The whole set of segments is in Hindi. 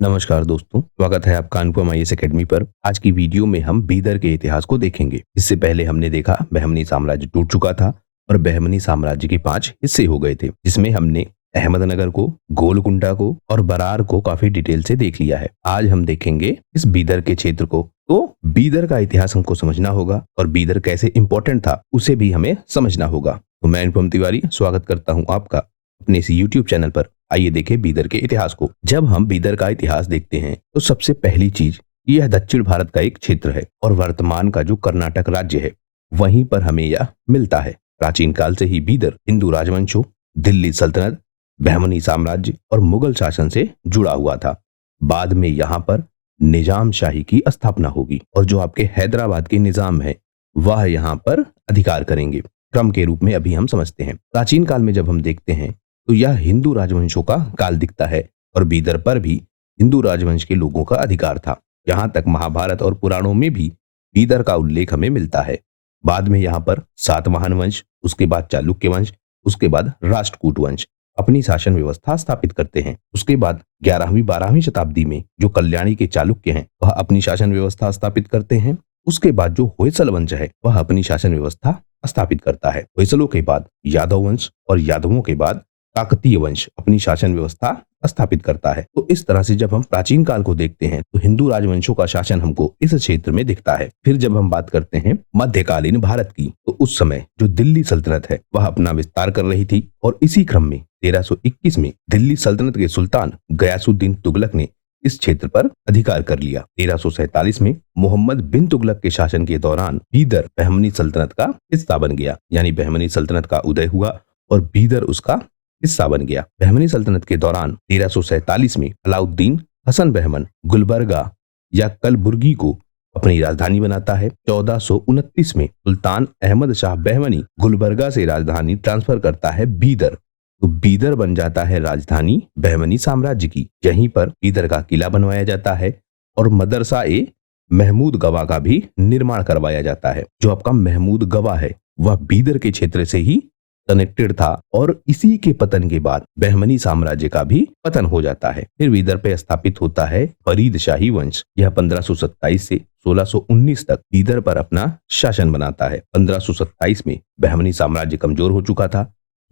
नमस्कार दोस्तों, स्वागत है आपका अनुपम आईएएस एकेडमी पर। आज की वीडियो में हम बीदर के इतिहास को देखेंगे। इससे पहले हमने देखा बहमनी साम्राज्य टूट चुका था और बहमनी साम्राज्य के 5 हिस्से हो गए थे, जिसमें हमने अहमदनगर को, गोलकुंडा को और बरार को काफी डिटेल से देख लिया है। आज हम देखेंगे इस बीदर के क्षेत्र को। तो बीदर का इतिहास हमको समझना होगा और बीदर कैसे इंपॉर्टेंट था उसे भी हमें समझना होगा। तो मैं अनुपम तिवारी स्वागत करता हूँ आपका अपने इस यूट्यूब चैनल पर। आइए देखें बीदर के इतिहास को। जब हम बीदर का इतिहास देखते हैं तो सबसे पहली चीज, यह दक्षिण भारत का एक क्षेत्र है और वर्तमान का जो कर्नाटक राज्य है वहीं पर हमें यह मिलता है। प्राचीन काल से ही बीदर हिंदू राजवंशों, दिल्ली सल्तनत, बहमनी साम्राज्य और मुगल शासन से जुड़ा हुआ था। बाद में यहाँ पर निजाम शाही की स्थापना होगी और जो आपके हैदराबाद के निजाम है वह यहाँ पर अधिकार करेंगे। क्रम के रूप में अभी हम समझते हैं। प्राचीन काल में जब हम देखते हैं तो यह हिंदू राजवंशों का काल दिखता है और बीदर पर भी हिंदू राजवंश के लोगों का अधिकार था। यहाँ तक महाभारत और पुराणों में भी बीदर का उल्लेख हमें मिलता है। बाद में यहाँ पर सातवाहन वंश, उसके बाद चालुक्य वंश, उसके बाद राष्ट्रकूट वंश अपनी शासन व्यवस्था स्थापित करते हैं। उसके बाद 11वीं 12वीं शताब्दी में जो कल्याणी के चालुक्य हैं वह अपनी शासन व्यवस्था स्थापित करते हैं। उसके बाद जो होयसल वंश है वह अपनी शासन व्यवस्था स्थापित करता है। होयसलों के बाद यादव वंश और यादवों के बाद काकतीय वंश अपनी शासन व्यवस्था स्थापित करता है। तो इस तरह से जब हम प्राचीन काल को देखते हैं तो हिंदू राजवंशों का शासन हमको इस क्षेत्र में दिखता है। फिर जब हम बात करते हैं मध्यकालीन भारत की, तो उस समय जो दिल्ली सल्तनत है वह अपना विस्तार कर रही थी और इसी क्रम में 1321 में दिल्ली सल्तनत के सुल्तान गयासुद्दीन तुगलक ने इस क्षेत्र पर अधिकार कर लिया। 1347 में मोहम्मद बिन तुगलक के शासन के दौरान बीदर बहमनी सल्तनत का हिस्सा बन गया, यानी बहमनी सल्तनत का उदय हुआ और बीदर उसका हिस्सा बन गया। बहमनी सल्तनत के दौरान 1347 में अलाउद्दीन हसन बहमन गुलबर्गा या कलबुर्गी को अपनी राजधानी बनाता है। 1429 में सुल्तान अहमद शाह बहमनी गुलबर्गा से राजधानी ट्रांसफर करता है बीदर, तो बीदर बन जाता है राजधानी बहमनी साम्राज्य की। यहीं पर बीदर का किला बनवाया जाता है और मदरसा ए महमूद गवा का भी निर्माण करवाया जाता है। जो आपका महमूद गवा है वह बीदर के क्षेत्र से ही कनेक्टेड था और इसी के पतन के बाद बहमनी साम्राज्य का भी पतन हो जाता है। फिर बीदर पे स्थापित होता है फरीद शाही वंश। यह 1527 से 1619 तक बीदर पर अपना शासन बनाता है। 1527 में बहमनी साम्राज्य कमजोर हो चुका था,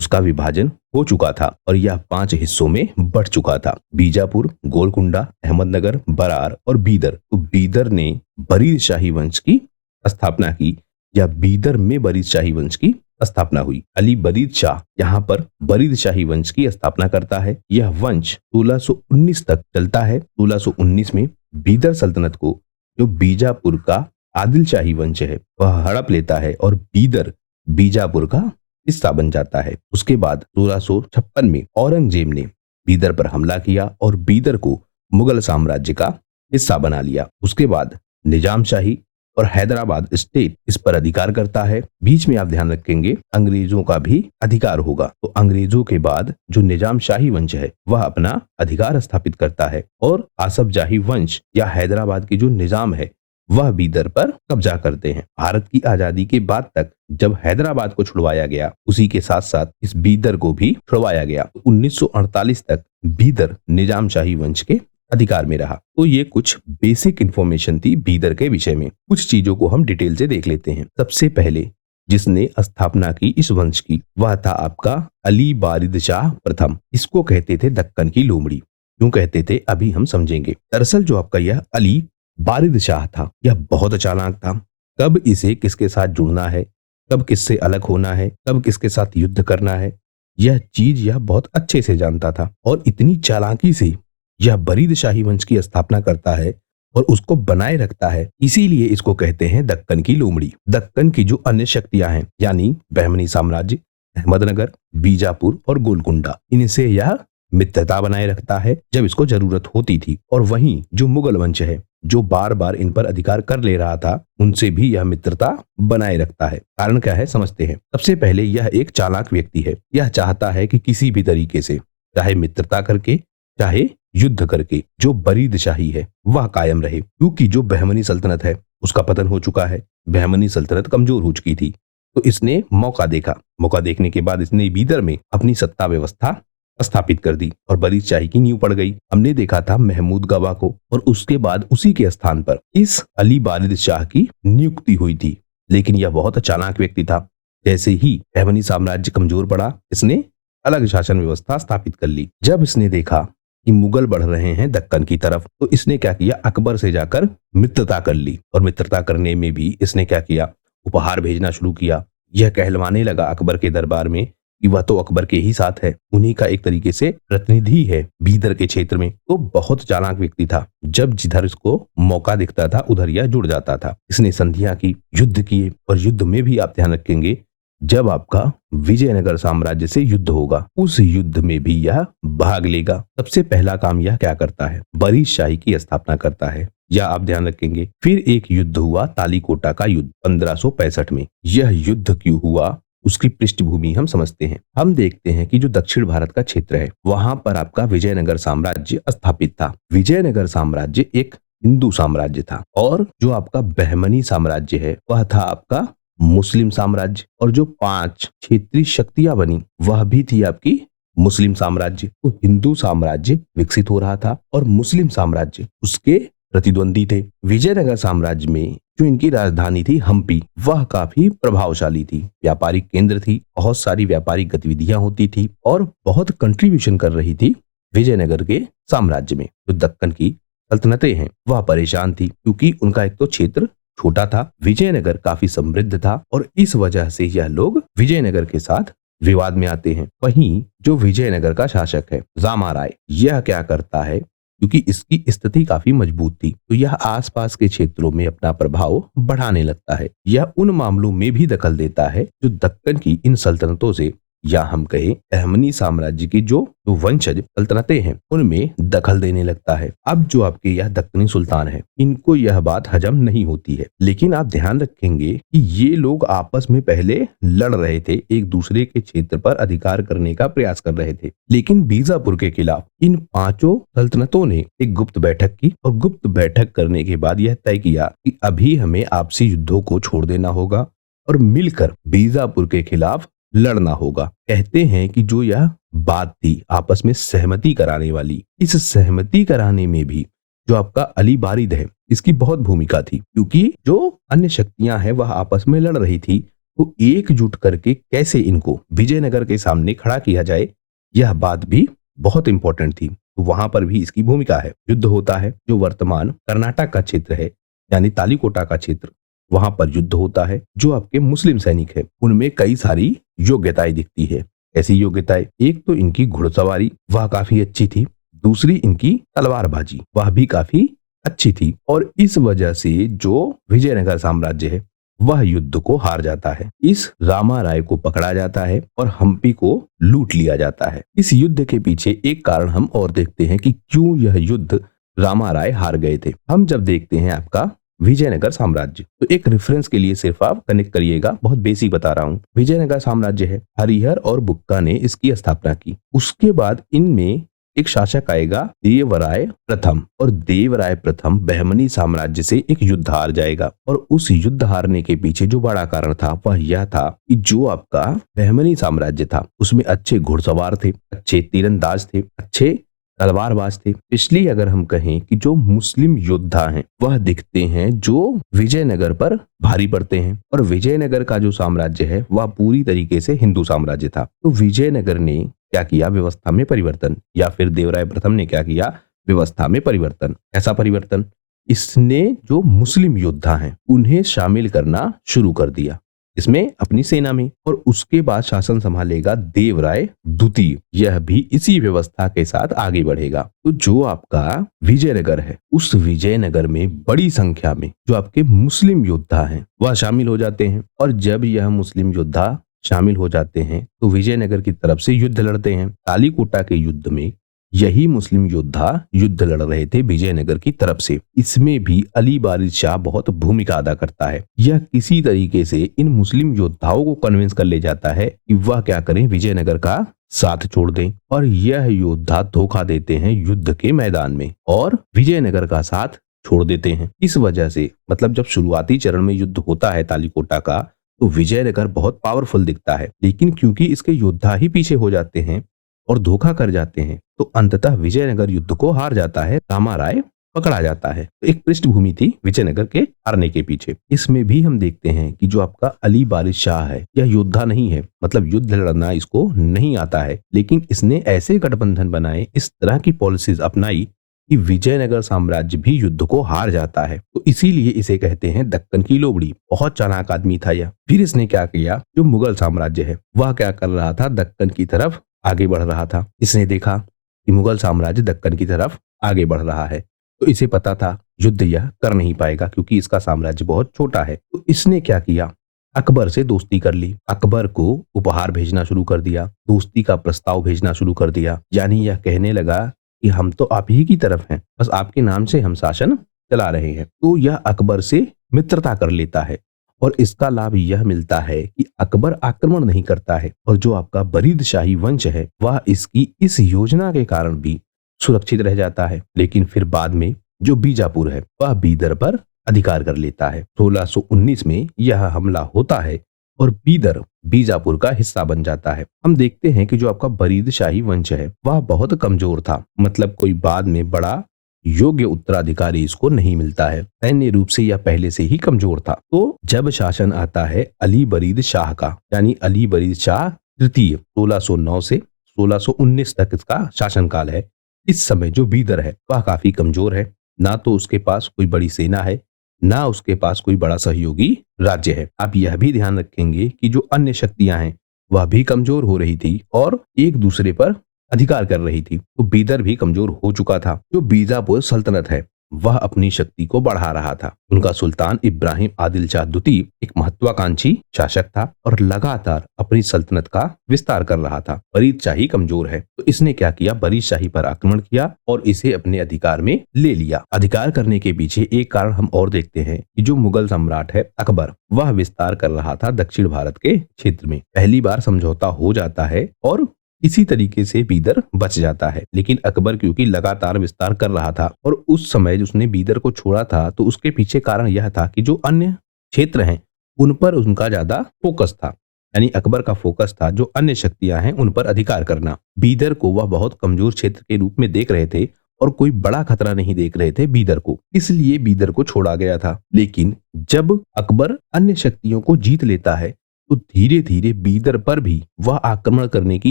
उसका विभाजन हो चुका था और यह 5 हिस्सों में बढ़ चुका था। बीजापुर, गोलकुंडा, अहमदनगर, बरार और बीदर। तो बीदर ने बरीद शाही वंश की स्थापना की या बीदर में बरीद शाही वंश की स्थापना हुई। अली बरीद शाह यहाँ पर बरीद शाही वंश की स्थापना करता है। यह वंश 1619 तक चलता है। 1619 में बीदर सल्तनत को जो बीजापुर का आदिल शाही वंश है वह हड़प लेता है और बीदर बीजापुर का हिस्सा बन जाता है। उसके बाद 1656 में औरंगजेब ने बीदर पर हमला किया और बीदर को मुगल साम्राज्य का हिस्सा बना लिया। उसके बाद निजाम शाही और हैदराबाद स्टेट इस पर अधिकार करता है। बीच में आप ध्यान रखेंगे अंग्रेजों का भी अधिकार होगा। तो अंग्रेजों के बाद जो निजाम शाही वंश है वह अपना अधिकार स्थापित करता है और आसफ जाही वंश या हैदराबाद की जो निजाम है वह बीदर पर कब्जा करते हैं। भारत की आजादी के बाद तक जब हैदराबाद को छुड़वाया गया उसी के साथ साथ इस बीदर को भी छुड़वाया गया। 1948 तक बीदर निजाम शाही वंश के अधिकार में रहा। तो ये कुछ बेसिक इंफॉर्मेशन थी बीदर के विषय में। कुछ चीजों को हम डिटेल से देख लेते हैं। सबसे पहले जिसने स्थापना की इस वंश की वह था आपका अली बारिद शाह प्रथम। इसको कहते थे दक्कन की लोमड़ी। क्यों कहते थे अभी हम समझेंगे। दरअसल जो आपका यह अली बारिद शाह था यह बहुत चालाक था। कब इसे किसके साथ जुड़ना है, कब किससे अलग होना है, कब किसके साथ युद्ध करना है, यह चीज यह बहुत अच्छे से जानता था और इतनी चालाकी से यह बरीद शाही वंश की स्थापना करता है और उसको बनाए रखता है। इसीलिए इसको कहते हैं दक्कन की लोमड़ी। दक्कन की जो अन्य शक्तियां हैं यानी बहमनी साम्राज्य, अहमदनगर, बीजापुर और गोलकुंडा, इनसे यह मित्रता बनाए रखता है जब इसको जरूरत होती थी। और वहीं जो मुगल वंश है जो बार बार इन पर अधिकार कर ले रहा था उनसे भी यह मित्रता बनाए रखता है। कारण क्या है समझते हैं। सबसे पहले यह एक चालाक व्यक्ति है। यह चाहता है कि किसी भी तरीके से चाहे मित्रता करके चाहे युद्ध करके जो बरीद शाही है वह कायम रहे, क्योंकि जो बहमनी सल्तनत है उसका पतन हो चुका है। बहमनी सल्तनत कमजोर हो चुकी थी तो इसने मौका देखा। मौका देखने के बाद इसने बीदर में अपनी सत्ता व्यवस्था स्थापित कर दी और बरीद शाही की नींव पड़ गई। हमने देखा था महमूद गवा को और उसके बाद उसी के स्थान पर इस अली बारिद शाह की नियुक्ति हुई थी, लेकिन यह बहुत चालाक व्यक्ति था। जैसे ही बहमनी साम्राज्य कमजोर पड़ा, इसने अलग शासन व्यवस्था स्थापित कर ली। जब इसने देखा कि मुगल बढ़ रहे हैं दक्कन की तरफ, तो इसने क्या किया, अकबर से जाकर मित्रता कर ली और मित्रता करने में भी इसने क्या किया, उपहार भेजना शुरू किया। यह कहलवाने लगा अकबर के दरबार में कि वह तो अकबर के ही साथ है, उन्हीं का एक तरीके से प्रतिनिधि है बीदर के क्षेत्र में। तो बहुत चालाक व्यक्ति था, जब जिधर इसको मौका दिखता था उधर यह जुड़ जाता था। इसने संधियां की, युद्ध किए और युद्ध में भी आप ध्यान रखेंगे जब आपका विजयनगर साम्राज्य से युद्ध होगा, उस युद्ध में भी यह भाग लेगा। सबसे पहला काम यह क्या करता है, बरीद शाही की स्थापना करता है, या आप ध्यान रखेंगे। फिर एक युद्ध हुआ तालीकोटा का युद्ध 1565 में। यह युद्ध क्यों हुआ, उसकी पृष्ठभूमि हम समझते हैं। हम देखते हैं कि जो दक्षिण भारत का क्षेत्र है, वहां पर आपका विजयनगर साम्राज्य स्थापित था। विजयनगर साम्राज्य एक हिंदू साम्राज्य था और जो आपका बहमनी साम्राज्य है वह था आपका मुस्लिम साम्राज्य, और जो 5 क्षेत्रीय शक्तियां बनी वह भी थी आपकी मुस्लिम साम्राज्य। तो हिंदू साम्राज्य विकसित हो रहा था और मुस्लिम साम्राज्य उसके प्रतिद्वंदी थे। विजयनगर साम्राज्य में जो इनकी राजधानी थी हम्पी, वह काफी प्रभावशाली थी, व्यापारिक केंद्र थी, बहुत सारी व्यापारिक गतिविधियां होती थी और बहुत कंट्रीब्यूशन कर रही थी विजयनगर के साम्राज्य में। जो दक्कन की सल्तनतें हैं वह परेशान थी, क्योंकि उनका एक तो क्षेत्र छोटा था, विजयनगर काफी समृद्ध था और इस वजह से यह लोग विजयनगर के साथ विवाद में आते हैं। वहीं जो विजयनगर का शासक है रामा राय, यह क्या करता है, क्योंकि इसकी स्थिति काफी मजबूत थी, तो यह आसपास के क्षेत्रों में अपना प्रभाव बढ़ाने लगता है। यह उन मामलों में भी दखल देता है जो दक्कन की इन सल्तनतों से, या हम कहें बहमनी साम्राज्य की जो वंशज सल्तनतें हैं उनमें दखल देने लगता है। अब जो आपके यह दक्कनी सुल्तान है, इनको यह बात हजम नहीं होती है, लेकिन आप ध्यान रखेंगे कि ये लोग आपस में पहले लड़ रहे थे, एक दूसरे के क्षेत्र पर अधिकार करने का प्रयास कर रहे थे। लेकिन बीजापुर के खिलाफ इन 5 सल्तनतों ने एक गुप्त बैठक की और गुप्त बैठक करने के बाद यह तय किया कि अभी हमें आपसी युद्धों को छोड़ देना होगा और मिलकर बीजापुर के खिलाफ लड़ना होगा। कहते हैं कि जो यह बात थी आपस में सहमति कराने वाली, इस सहमति कराने में भी जो आपका अली बारिद है इसकी बहुत भूमिका थी, क्योंकि जो अन्य शक्तियां हैं वह आपस में लड़ रही थी, तो एकजुट करके कैसे इनको विजयनगर के सामने खड़ा किया जाए, यह बात भी बहुत इंपॉर्टेंट थी। तो वहां पर भी इसकी भूमिका है। युद्ध होता है, जो वर्तमान कर्नाटक का क्षेत्र है यानी तालीकोटा का क्षेत्र, वहां पर युद्ध होता है। जो आपके मुस्लिम सैनिक है उनमें कई सारी योग्यताएं दिखती है। ऐसी योग्यताएं, एक तो इनकी घुड़सवारी वह काफी अच्छी थी, दूसरी इनकी तलवारबाजी वह भी काफी अच्छी थी, और इस वजह से जो विजयनगर साम्राज्य है वह युद्ध को हार जाता है। इस रामा राय को पकड़ा जाता है और हम्पी को लूट लिया जाता है। इस युद्ध के पीछे एक कारण हम और देखते हैं कि क्यों यह युद्ध रामा राय हार गए थे। हम जब देखते हैं आपका विजयनगर साम्राज्य, तो एक रेफरेंस के लिए सिर्फ आप कनेक्ट करिएगा, बहुत बेसिक बता रहा हूँ। विजयनगर साम्राज्य है, हरिहर और बुक्का ने इसकी स्थापना की। उसके बाद इनमें एक शासक आएगा देवराय प्रथम, और देवराय प्रथम बहमनी साम्राज्य से एक युद्ध हार जाएगा। और उस युद्ध हारने के पीछे जो बड़ा कारण था वह यह था कि जो आपका बहमनी साम्राज्य था उसमें अच्छे घुड़सवार थे, अच्छे तीरंदाज थे, अच्छे तलवारबाज थे। इसलिए अगर हम कहें कि जो मुस्लिम योद्धा हैं वह दिखते हैं जो विजयनगर पर भारी पड़ते हैं, और विजयनगर का जो साम्राज्य है वह पूरी तरीके से हिंदू साम्राज्य था। तो विजयनगर ने क्या किया, व्यवस्था में परिवर्तन, या फिर देवराय प्रथम ने क्या किया, व्यवस्था में परिवर्तन। ऐसा परिवर्तन, इसने जो मुस्लिम योद्धा हैं उन्हें शामिल करना शुरू कर दिया इसमें अपनी सेना में, और उसके बाद शासन संभालेगा देवराय द्वितीय, यह भी इसी व्यवस्था के साथ आगे बढ़ेगा। तो जो आपका विजयनगर है उस विजयनगर में बड़ी संख्या में जो आपके मुस्लिम योद्धा हैं वह शामिल हो जाते हैं, और जब यह मुस्लिम योद्धा शामिल हो जाते हैं तो विजयनगर की तरफ से युद्ध लड़ते हैं। तालीकोटा के युद्ध में यही मुस्लिम योद्धा युद्ध लड़ रहे थे विजयनगर की तरफ से। इसमें भी अली बारिद शाह बहुत भूमिका अदा करता है। यह किसी तरीके से इन मुस्लिम योद्धाओं को कन्विंस कर ले जाता है कि वह क्या करें, विजयनगर का साथ छोड़ दें, और यह योद्धा धोखा देते हैं युद्ध के मैदान में और विजयनगर का साथ छोड़ देते हैं। इस वजह से मतलब जब शुरुआती चरण में युद्ध होता है तालीकोटा का, तो विजयनगर बहुत पावरफुल दिखता है, लेकिन क्योंकि इसके योद्धा ही पीछे हो जाते हैं और धोखा कर जाते हैं तो अंततः विजयनगर युद्ध को हार जाता है। रामाराय पकड़ा जाता है। तो एक पृष्ठभूमि थी विजयनगर के हारने के पीछे। इसमें भी हम देखते हैं कि जो आपका अली बारिश शाह है, यह योद्धा नहीं है, मतलब युद्ध लड़ना इसको नहीं आता है, लेकिन इसने ऐसे गठबंधन बनाए, इस तरह की पॉलिसीज अपनाई कि विजयनगर साम्राज्य भी युद्ध को हार जाता है। तो इसीलिए इसे कहते हैं दक्कन की लोबड़ी। बहुत चालाक आदमी था यह। फिर इसने क्या किया, जो मुगल साम्राज्य है वह क्या कर रहा था, दक्कन की तरफ आगे बढ़ रहा था। इसने देखा कि मुगल साम्राज्य दक्कन की तरफ आगे बढ़ रहा है, तो इसे पता था युद्ध यह कर नहीं पाएगा क्योंकि इसका साम्राज्य बहुत छोटा है। तो इसने क्या किया, अकबर से दोस्ती कर ली। अकबर को उपहार भेजना शुरू कर दिया, दोस्ती का प्रस्ताव भेजना शुरू कर दिया। यानी यह कहने लगा कि हम तो आप ही की तरफ हैं, बस आपके नाम से हम शासन चला रहे हैं। तो यह अकबर से मित्रता कर लेता है और इसका लाभ यह मिलता है कि अकबर आक्रमण नहीं करता है और जो आपका बरीद शाही वंश है वह इसकी इस योजना के कारण भी सुरक्षित रह जाता है। लेकिन फिर बाद में जो बीजापुर है वह बीदर पर अधिकार कर लेता है। 1619 में यह हमला होता है और बीदर बीजापुर का हिस्सा बन जाता है। हम देखते हैं कि जो आपका बरीद शाही वंश है वह बहुत कमजोर था, मतलब कोई बाद में बड़ा योग्य उत्तराधिकारी इसको नहीं मिलता है। सैन्य रूप से यह पहले से ही कमजोर था। तो जब शासन आता है अली बरीद शाह का, यानी अली बरीद शाह तृतीय, 1609 से 1619 तक इसका शासनकाल है। इस समय जो बीदर है वह काफी कमजोर है, ना तो उसके पास कोई बड़ी सेना है, ना उसके पास कोई बड़ा सहयोगी राज्य है। आप यह भी ध्यान रखेंगे कि जो अन्य शक्तियां हैं वह भी कमजोर हो रही थी और एक दूसरे पर अधिकार कर रही थी। तो बीदर भी कमजोर हो चुका था। जो बीजापुर सल्तनत है वह अपनी शक्ति को बढ़ा रहा था। उनका सुल्तान इब्राहिम आदिल शाह द्वितीय एक महत्वाकांक्षी शासक था और लगातार अपनी सल्तनत का विस्तार कर रहा था। बरीद शाही कमजोर है, तो इसने क्या किया, बरीद शाही पर आक्रमण किया और इसे अपने अधिकार में ले लिया। अधिकार करने के पीछे एक कारण हम और देखते हैं कि जो मुगल सम्राट है अकबर, वह विस्तार कर रहा था दक्षिण भारत के क्षेत्र में। पहली बार समझौता हो जाता है और इसी तरीके से बीदर बच जाता है। लेकिन अकबर क्योंकि लगातार विस्तार कर रहा था और उस समय उसने बीदर को छोड़ा था, तो उसके पीछे कारण यह था कि जो अन्य क्षेत्र हैं उन पर उनका ज्यादा फोकस था। यानी अकबर का फोकस था जो अन्य शक्तियां हैं उन पर अधिकार करना। बीदर को वह बहुत कमजोर क्षेत्र के रूप में देख रहे थे और कोई बड़ा खतरा नहीं देख रहे थे बीदर को, इसलिए बीदर को छोड़ा गया था। लेकिन जब अकबर अन्य शक्तियों को जीत लेता है तो धीरे धीरे बीदर पर भी वह आक्रमण करने की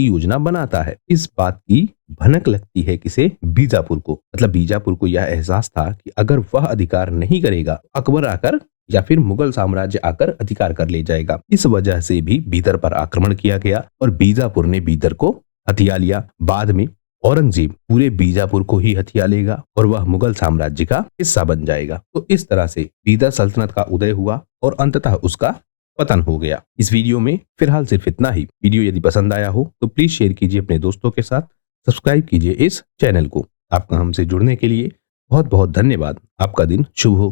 योजना बनाता है। इस बात की भनक लगती है किसे, बीजापुर को। मतलब बीजापुर को यह एहसास था कि अगर वह अधिकार नहीं करेगा अकबर आकर या फिर मुगल साम्राज्य आकर अधिकार कर ले जाएगा। इस वजह से भी बीदर पर आक्रमण किया गया और बीजापुर ने बीदर को हथिया लिया। बाद में औरंगजेब पूरे बीजापुर को ही हथिया लेगा और वह मुगल साम्राज्य का हिस्सा बन जाएगा। तो इस तरह से बीदर सल्तनत का उदय हुआ और अंततः उसका पतन हो गया। इस वीडियो में फिलहाल सिर्फ इतना ही। वीडियो यदि पसंद आया हो तो प्लीज शेयर कीजिए अपने दोस्तों के साथ, सब्सक्राइब कीजिए इस चैनल को। आपका हमसे जुड़ने के लिए बहुत बहुत धन्यवाद। आपका दिन शुभ हो।